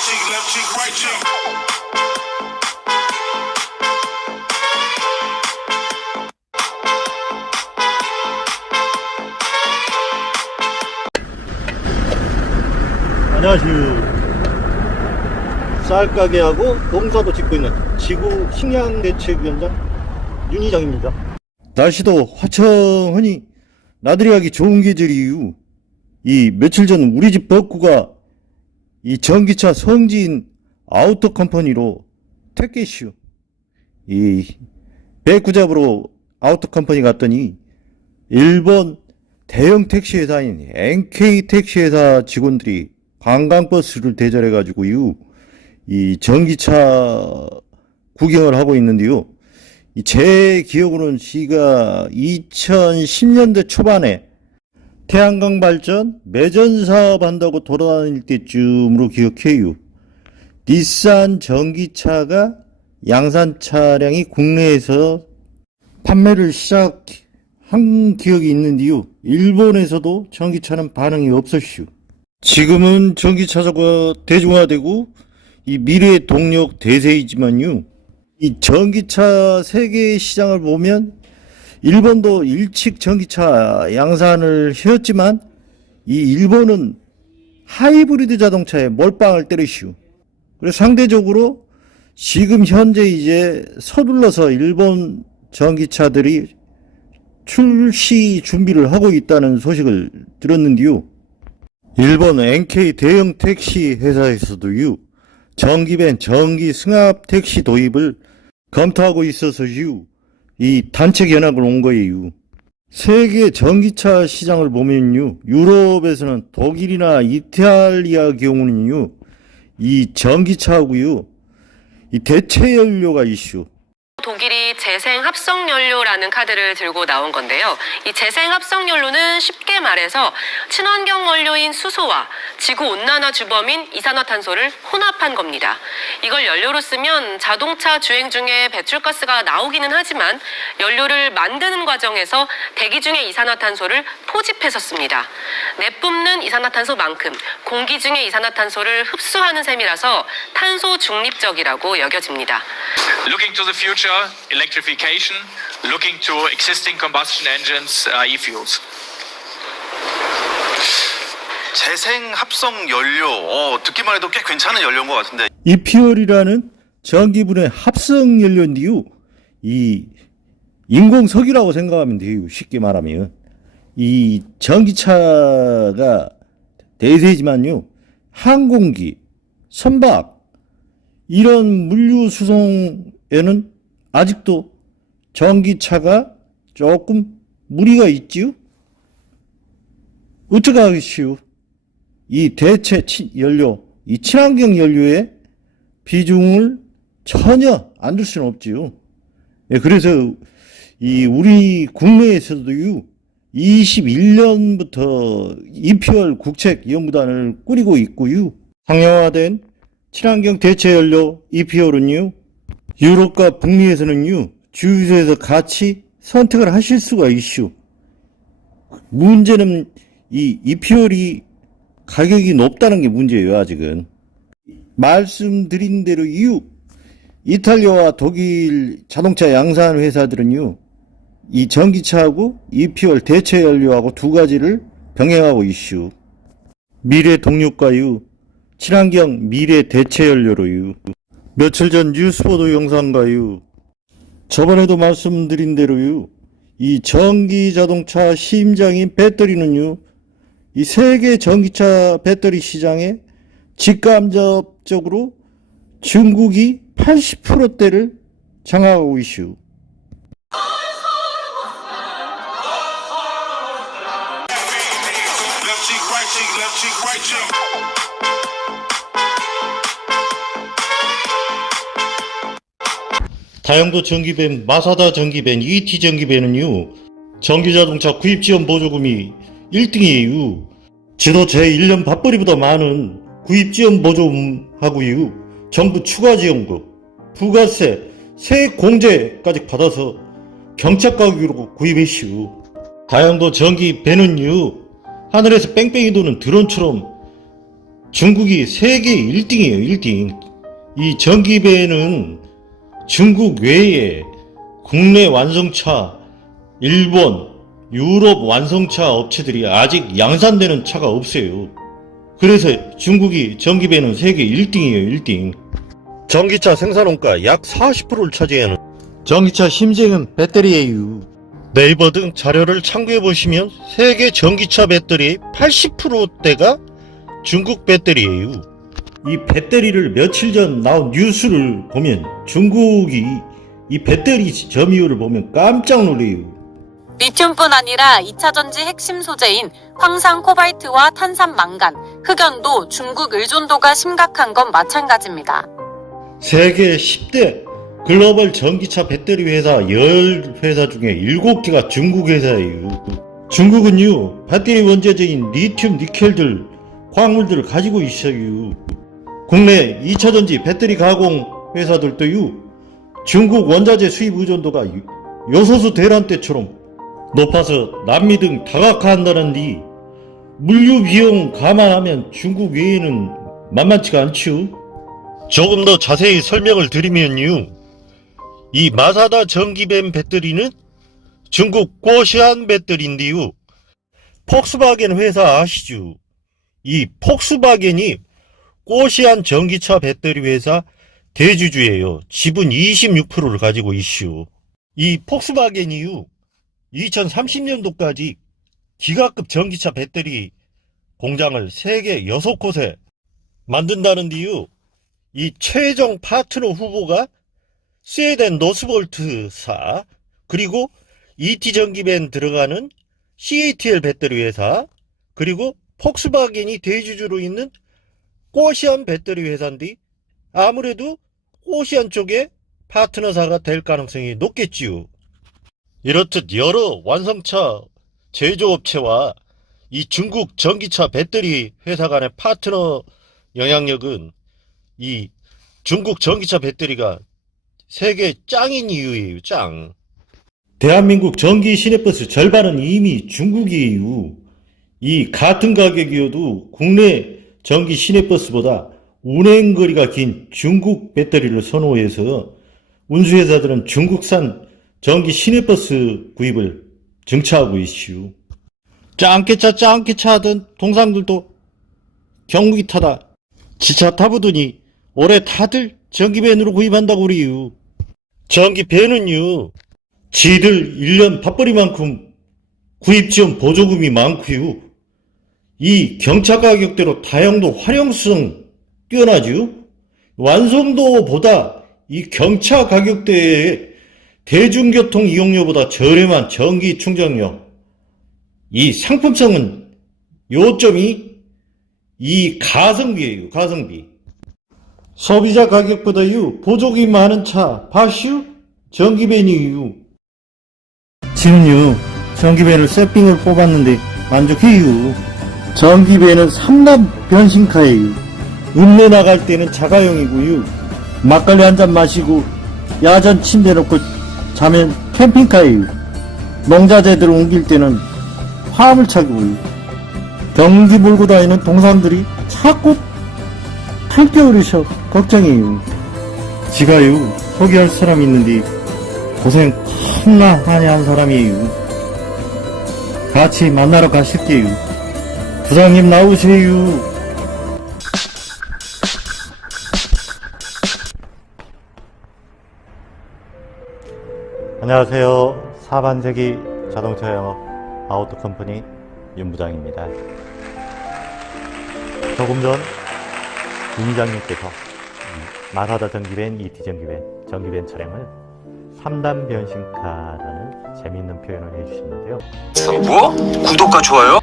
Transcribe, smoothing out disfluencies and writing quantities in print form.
right cheek, left cheek, right cheek. 안녕하세요. 쌀가게하고 농사도 짓고 있는 지구 식량대책위원장 윤희장입니다. 날씨도 화창하니 나들이 하기 좋은 계절이유. 이 며칠 전 우리 집 덕구가 이 전기차 성지인 아우터 컴퍼니로 택배시오. 이 배구 잡으러 아우터 컴퍼니 갔더니 일본 대형 택시 회사인 NK 택시 회사 직원들이 관광버스를 대절해가지고요, 이 전기차 구경을 하고 있는데요. 제 기억으로는 시가 2010년대 초반에 태양광 발전 매전 사업 한다고 돌아다닐 때쯤으로 기억해요. 닛산 전기차가 양산 차량이 국내에서 판매를 시작한 기억이 있는데요. 일본에서도 전기차는 반응이 없었슈. 지금은 전기차가 대중화되고 이 미래의 동력 대세이지만요, 이 전기차 세계 시장을 보면 일본도 일찍 전기차 양산을 해왔지만 이 일본은 하이브리드 자동차에 몰빵을 때리시오. 그래서 상대적으로 지금 현재 이제 서둘러서 일본 전기차들이 출시 준비를 하고 있다는 소식을 들었는데요. 일본 NK 대형 택시 회사에서도요, 전기밴 전기 승합 택시 도입을 검토하고 있어서요, 이 단체 연합을 온 거예요. 세계 전기차 시장을 보면요, 유럽에서는 독일이나 이탈리아 경우는요, 이 전기차하고요, 이 대체 연료가 이슈. 독일이 재생합성연료라는 카드를 들고 나온 건데요. 이 재생합성연료는 쉽게 말해서 친환경 원료인 수소와 지구온난화 주범인 이산화탄소를 혼합한 겁니다. 이걸 연료로 쓰면 자동차 주행 중에 배출가스가 나오기는 하지만 연료를 만드는 과정에서 대기 중의 이산화탄소를 포집해서 씁니다. 내뿜는 이산화탄소만큼 공기 중의 이산화탄소를 흡수하는 셈이라서 탄소 중립적이라고 여겨집니다. Looking to the future, electrification, looking to existing combustion engines, e-fuels. 재생합성 연료, 듣기만 해도 꽤 괜찮은 연료인 것 같은데. 이퓨얼이라는 전기분해 합성 연료인데요, 이 인공석유라고 생각하면 돼요. 쉽게 말하면 이 전기차가 대세지만요, 항공기, 선박 이런 물류 수송에는 아직도 전기차가 조금 무리가 있지요. 어쩌게 하겠시오. 이 대체 연료, 이 친환경 연료의 비중을 전혀 안 줄 수는 없지요. 예, 그래서 이 우리 국내에서도요, 21년부터 이퓨얼 국책연구단을 꾸리고 있고요. 상용화된 친환경 대체 연료 이퓨얼은요, 유럽과 북미에서는요, 주유소에서 같이 선택을 하실 수가 있슈. 문제는 이 이퓨얼이 가격이 높다는 게 문제예요. 아직은 말씀드린 대로 이탈리아와 독일 자동차 양산 회사들은요, 이 전기차하고 이퓨얼 대체 연료하고 두 가지를 병행하고 있슈. 미래 동력과요, 친환경 미래 대체 연료로요. 며칠 전 뉴스보도 영상가요, 저번에도 말씀드린 대로요, 이 전기 자동차 심장인 배터리는요, 이 세계 전기차 배터리 시장에 직간접적으로 중국이 80%대를 장악하고 있슈. Left cheek, right cheek, left cheek, right cheek. 다용도 전기밴, 마사다 전기밴, ET 전기밴은요, 전기자동차 구입지원 보조금이 1등이에요. 지도차의 1년 밥벌이보다 많은 구입지원 보조금하고요, 정부 추가 지원금, 부가세, 세액 공제까지 받아서 경차 가격으로 구입했슈. 다용도 전기밴은요, 하늘에서 뺑뺑이 도는 드론처럼 중국이 세계 1등이에요, 1등. 이 전기배에는 중국 외에 국내 완성차, 일본, 유럽 완성차 업체들이 아직 양산되는 차가 없어요. 그래서 중국이 전기배는 세계 1등이에요, 1등. 전기차 생산원가 약 40%를 차지하는 전기차 심증은 배터리예요. 네이버 등 자료를 참고해보시면 세계 전기차 배터리의 80%대가 중국 배터리예요. 이 배터리를 며칠 전 나온 뉴스를 보면 중국이 이 배터리 점유율을 보면 깜짝 놀래요. 리튬뿐 아니라 2차전지 핵심 소재인 황산, 코발트와 탄산, 망간, 흑연도 중국 의존도가 심각한 건 마찬가지입니다. 세계 10대 글로벌 전기차 배터리 회사 10회사 중에 7개가 중국 회사예요. 중국은요, 배터리 원재료인 리튬, 니켈들, 광물들을 가지고 있어요. 국내 2차전지 배터리 가공 회사들도요, 중국 원자재 수입 의존도가 요소수 대란 때처럼 높아서 남미 등 다각화한다는데 물류 비용 감안하면 중국 외에는 만만치가 않죠. 조금 더 자세히 설명을 드리면요, 이 마사다 전기뱀 배터리는 중국 꼬시안 배터리인데요, 폭스바겐 회사 아시죠? 이 폭스바겐이 꼬시안 전기차 배터리 회사 대주주예요. 지분 26%를 가지고 있슈. 이 폭스바겐이요, 2030년도까지 기가급 전기차 배터리 공장을 세계 6곳에 만든다는데요, 이 최종 파트너 후보가 스웨덴 노스볼트사, 그리고 ET전기밴 들어가는 CATL 배터리 회사, 그리고 폭스바겐이 대주주로 있는 꼬시안 배터리 회사인데 아무래도 꼬시안 쪽에 파트너사가 될 가능성이 높겠지요. 이렇듯 여러 완성차 제조업체와 이 중국 전기차 배터리 회사 간의 파트너 영향력은 이 중국 전기차 배터리가 세계 짱인 이유예요, 짱. 대한민국 전기 시내버스 절반은 이미 중국이에요. 이 같은 가격이어도 국내 전기 시내버스보다 운행거리가 긴 중국 배터리를 선호해서 운수회사들은 중국산 전기 시내버스 구입을 증차하고 있슈. 짱깨차 하던 동상들도 경무기 타다 지차 타보더니 올해 다들 전기밴으로 구입한다고 그래요. 전기밴은요, 지들 1년 밥벌이만큼 구입지원 보조금이 많고요, 이 경차 가격대로 다용도 활용성 뛰어나죠. 완성도보다 이 경차 가격대에 대중교통 이용료보다 저렴한 전기 충전료, 이 상품성은 요점이 이 가성비예요, 가성비. 소비자 가격보다요 보조금이 많은 차 봐슈? 전기밴이에요. 지금요 전기밴을 세핑을 뽑았는데 만족해요. 전기밴은 3단 변신카예요. 읍내 나갈 때는 자가용이고요, 막걸리 한잔 마시고 야전 침대 놓고 자면 캠핑카예요. 농자재들 옮길 때는 화물차고요. 경기 몰고 다니는 동상들이 자꾸 탈겨울이셔 걱정이에요. 지가요 소개할 사람이 있는데 고생 겁나 많이 한 사람이에요. 같이 만나러 가실게요. 부장님 나오세요. 안녕하세요. 사반세기 자동차 영업 아우토컴퍼니 윤 부장입니다. 조금 전 윤장님께서 마사다 전기밴, ET전기밴, 전기밴 차량을 3단 변신카라는 재미있는 표현을 해주시는데요. 뭐? 구독과 좋아요?